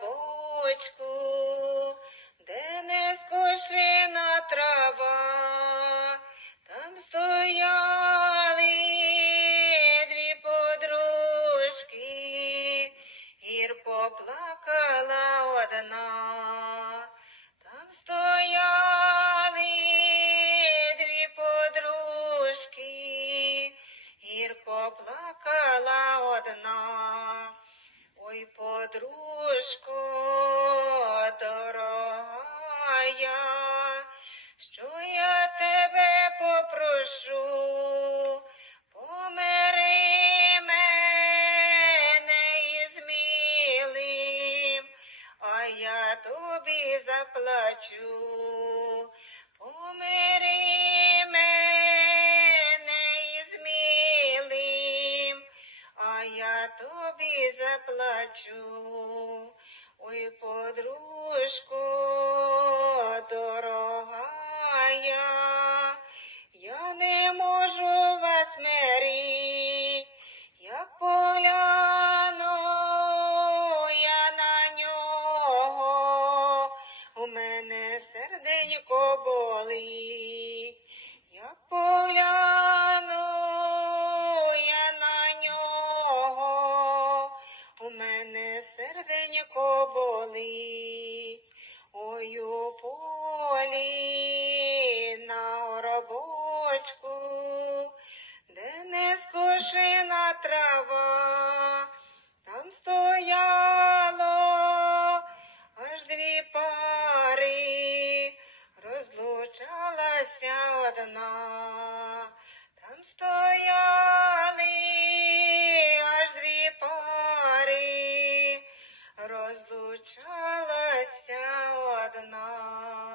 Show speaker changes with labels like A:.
A: бочку, де не скошена трава, там стояли дві подружки, гірко плакала одна, там стояли дві подружки, гірко плакала одна. Ой, подруга подружко дорогая, що я тебе попрошу, помири мене із милим, а я тобі заплачу. Помири я тобі заплачу. Ой, подружко дорогая, я не можу вас мирить, як погляну я на нього, у мене серденько болить, серденько болить, ой у полі на горобочку, де не скошена трава, там стояло аж дві пари, розлучалася одна, 我想我的呢